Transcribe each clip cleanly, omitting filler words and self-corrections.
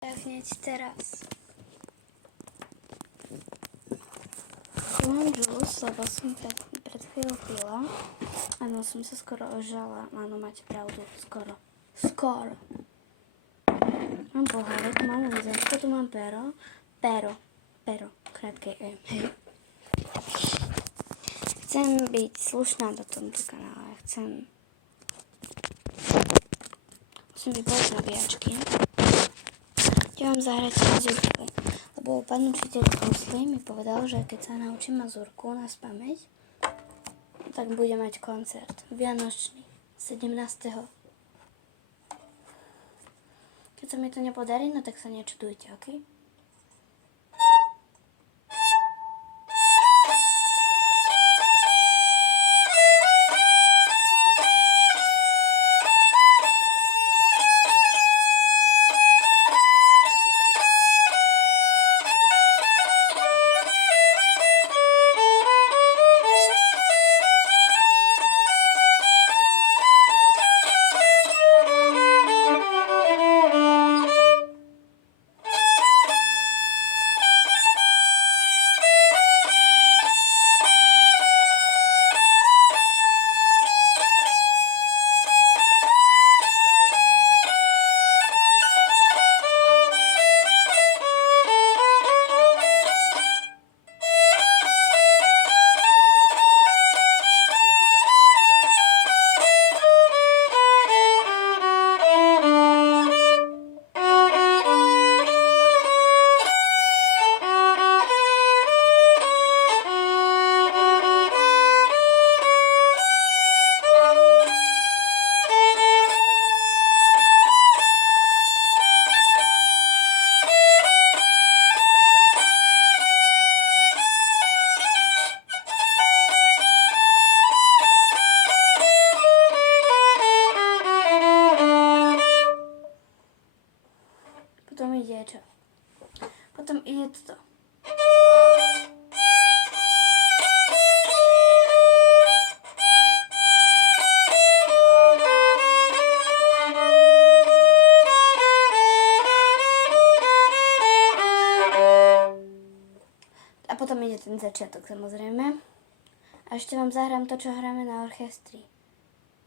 Tak hneď teraz. Tu mám džús, lebo som pred chvíľou pila. Áno, som sa skoro ožala. Áno, máte pravdu. Skoro. Mám pohárek, mám lízačko, tu mám pero. Krátke E. Hej. Chcem byť slušná do tomto kanále. Musím vybrať nabíjačky. Idem vám zahrať mazurku, lebo pán učiteľ Brusley mi povedal, že keď sa naučím mazurku na spamäť, tak bude mať koncert vianočný 17. Keď sa mi to nepodarí, no tak sa nečudujte, ok? Potom ide čo? Potom ide toto. A potom ide ten začiatok, samozrejme. A ešte vám zahrám to, čo hráme na orchestri.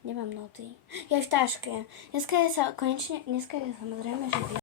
Nemám noty. Je v táške. Dneska je samozrejme, že